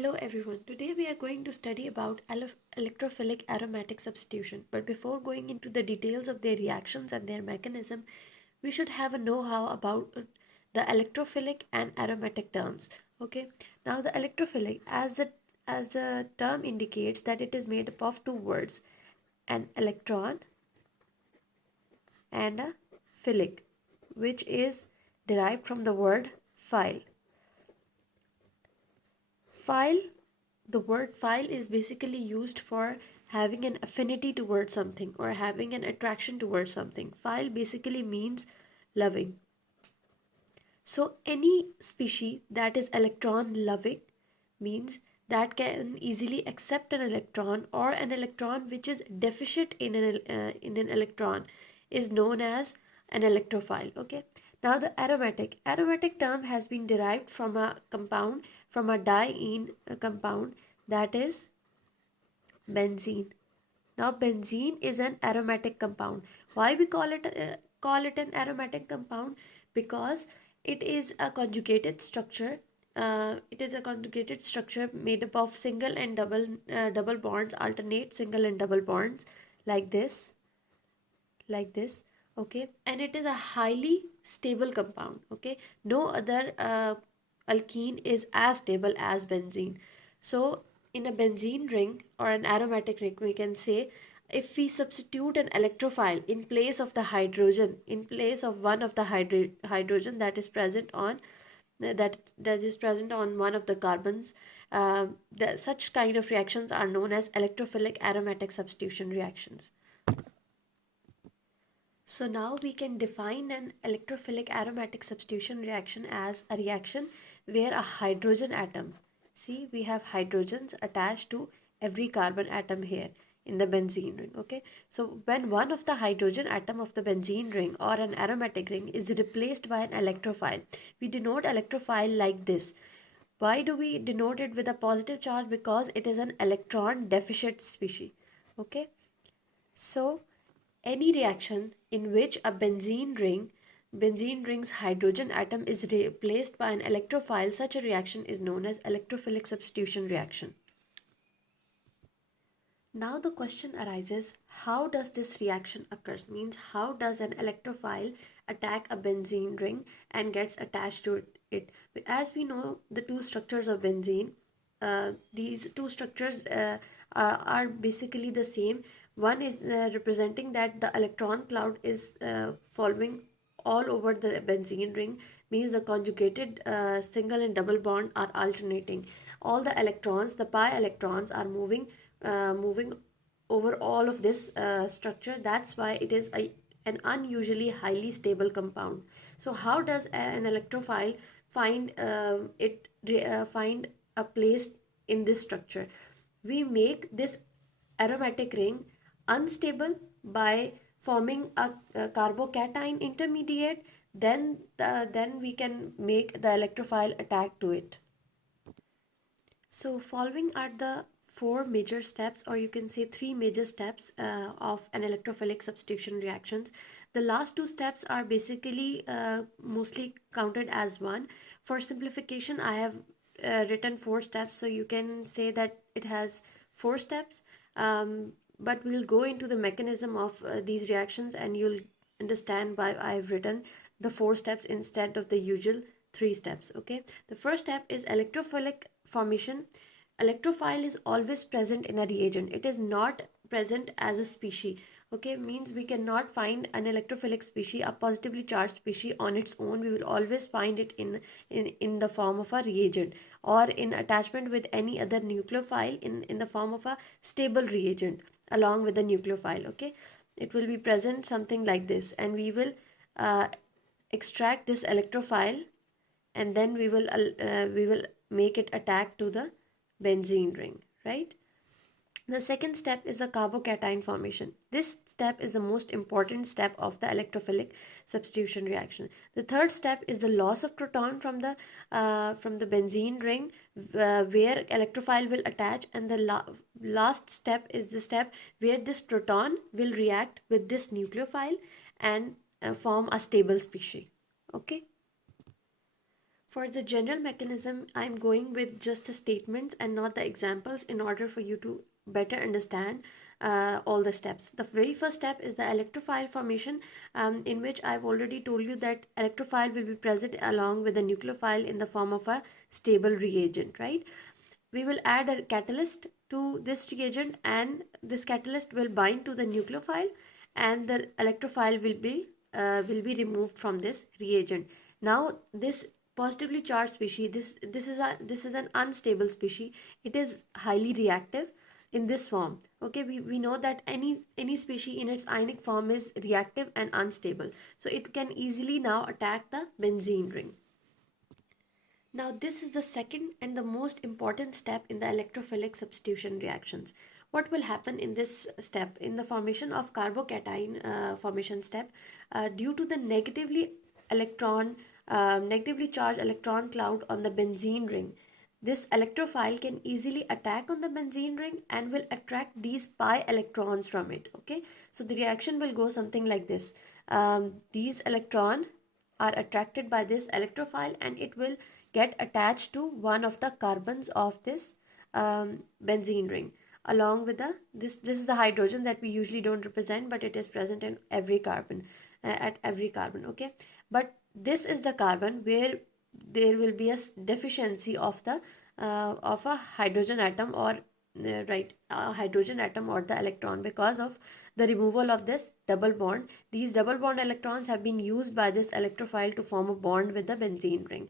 Hello everyone. Today we are going to study about electrophilic aromatic substitution. But before going into the details of their reactions and their mechanism, we should have a know-how about the electrophilic and aromatic terms. Okay. Now the electrophilic, as the term indicates, that it is made up of two words, an electron and a philic, which is derived from the word phile. Phile, the word phile is basically used for having an affinity towards something or having an attraction towards something. Phile basically means loving. So any species that is electron loving means that can easily accept an electron, or an electron which is deficient in an electron is known as an electrophile. Okay. Now the aromatic term has been derived from a compound, from a diene compound, that is benzene. Now benzene is an aromatic compound. Why we call it an aromatic compound? Because it is a conjugated structure. Made up of single and double bonds, alternate single and double bonds, like this. Okay, and it is a highly stable compound. Okay, no other alkene is as stable as benzene. So in a benzene ring or an aromatic ring, we can say, if we substitute an electrophile in place of the hydrogen, in place of one of the hydrogen that is present on one of the carbons, such kind of reactions are known as electrophilic aromatic substitution reactions. So now we can define an electrophilic aromatic substitution reaction as a reaction where a hydrogen atom, see, we have hydrogens attached to every carbon atom here in the benzene ring. Okay, so when one of the hydrogen atom of the benzene ring or an aromatic ring is replaced by an electrophile, we denote electrophile like this. Why do we denote it with a positive charge? Because it is an electron deficient species. Okay, so any reaction in which a benzene ring's hydrogen atom is replaced by an electrophile, such a reaction is known as electrophilic substitution reaction. Now the question arises, how does this reaction occurs? Means, how does an electrophile attack a benzene ring and gets attached to it? As we know, the two structures of benzene, these two structures are basically the same. One is representing that the electron cloud is following all over the benzene ring, means the conjugated single and double bond are alternating. All the electrons, the pi electrons, are moving over all of this structure. That's why it is an unusually highly stable compound. So how does an electrophile find find a place in this structure? We make this aromatic ring unstable by forming a carbocation intermediate. Then we can make the electrophile attack to it. So following are the four major steps, or you can say three major steps of an electrophilic substitution reactions. The last two steps are basically mostly counted as one. For simplification, I have written four steps, so you can say that it has four steps. But we'll go into the mechanism of these reactions, and you'll understand why I've written the four steps instead of the usual three steps. Okay, the first step is electrophilic formation. Electrophile is always present in a reagent. It is not present as a species. Okay, means we cannot find an electrophilic species, a positively charged species, on its own. We will always find it in the form of a reagent, or in attachment with any other nucleophile in the form of a stable reagent along with the nucleophile. Okay, it will be present something like this, and we will extract this electrophile, and then we will make it attack to the benzene ring, right? The second step is the carbocation formation. This step is the most important step of the electrophilic substitution reaction. The third step is the loss of proton from the benzene ring, where electrophile will attach, and the last step is the step where this proton will react with this nucleophile and form a stable species. Okay. For the general mechanism, I'm going with just the statements and not the examples in order for you to better understand all the steps. The very first step is the electrophile formation, in which I've already told you that electrophile will be present along with the nucleophile in the form of a stable reagent, right? We will add a catalyst to this reagent, and this catalyst will bind to the nucleophile, and the electrophile will be removed from this reagent. Now this positively charged species, this is an unstable species. It is highly reactive in this form. Okay, we know that any species in its ionic form is reactive and unstable, so it can easily now attack the benzene ring. Now, this is the second and the most important step in the electrophilic substitution reactions. What will happen in this step? In the formation of carbocation formation step, due to the negatively charged electron cloud on the benzene ring, this electrophile can easily attack on the benzene ring and will attract these pi electrons from it. Okay, so the reaction will go something like this. These electrons are attracted by this electrophile, and it will get attached to one of the carbons of this benzene ring, along with the this is the hydrogen that we usually don't represent, but it is present in every carbon, at every carbon. Okay, but this is the carbon where there will be a deficiency of the of a hydrogen atom, or right, a hydrogen atom or the electron, because of the removal of this double bond. These double bond electrons have been used by this electrophile to form a bond with the benzene ring.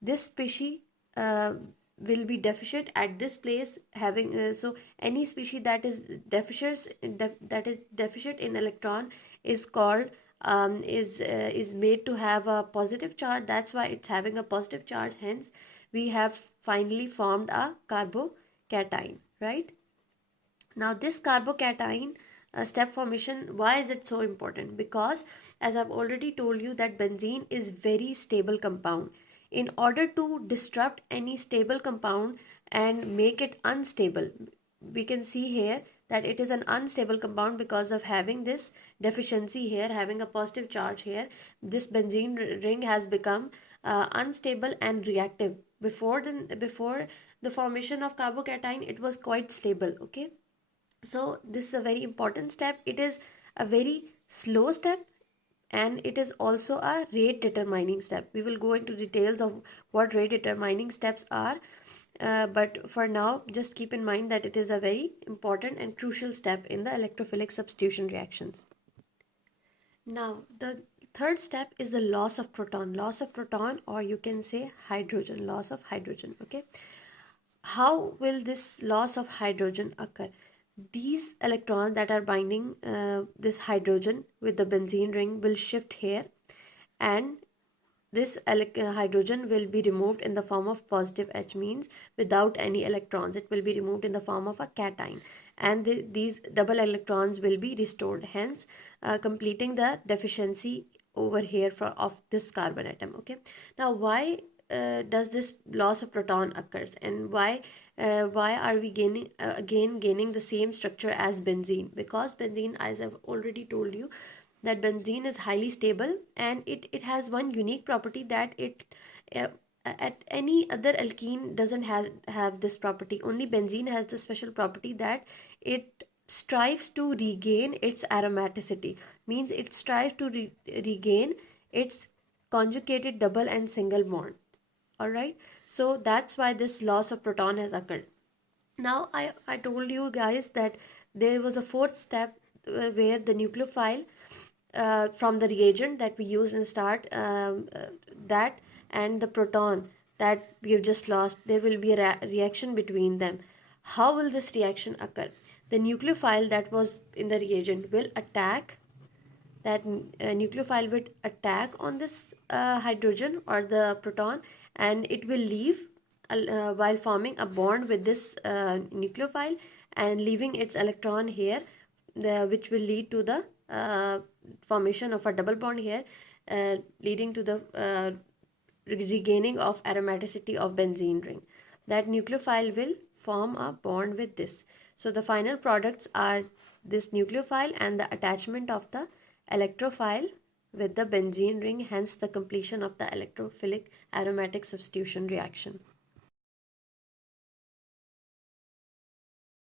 This species will be deficient at this place, having so any species that is deficient in electron is called is made to have a positive charge. That's why it's having a positive charge. Hence, we have finally formed a carbocation, right? Now, this carbocation step formation, why is it so important? Because, as I've already told you, that benzene is very stable compound. In order to disrupt any stable compound and make it unstable, we can see here that it is an unstable compound because of having this deficiency here, having a positive charge here. This benzene ring has become unstable and reactive. Before the formation of carbocation, it was quite stable. Okay, so this is a very important step. It is a very slow step, and it is also a rate determining step. We will go into details of what rate determining steps are, but for now just keep in mind that it is a very important and crucial step in the electrophilic substitution reactions. Now, the third step is the loss of proton, or you can say hydrogen, loss of hydrogen. Okay, how will this loss of hydrogen occur? These electrons that are binding this hydrogen with the benzene ring will shift here, and this hydrogen will be removed in the form of positive H, means without any electrons. It will be removed in the form of a cation, and these double electrons will be restored, hence completing the deficiency over here of this carbon atom. Okay, now why does this loss of proton occurs, and why are we gaining again gaining the same structure as benzene? Because benzene, as I've already told you, that benzene is highly stable, and it has one unique property that it at any other alkene doesn't have this property. Only benzene has the special property that it strives to regain its aromaticity, means it strives to regain its conjugated double and single bond. All right, so that's why this loss of proton has occurred. Now, I told you guys that there was a fourth step where the nucleophile from the reagent that we used in start, that and the proton that we have just lost, there will be a reaction between them. How will this reaction occur? The nucleophile that was in the reagent will attack, that nucleophile will attack on this hydrogen or the proton, and it will leave while forming a bond with this nucleophile and leaving its electron here, which will lead to the formation of a double bond here, leading to the regaining of aromaticity of benzene ring. That nucleophile will form a bond with this. So the final products are this nucleophile and the attachment of the electrophile with the benzene ring, hence the completion of the electrophilic aromatic substitution reaction.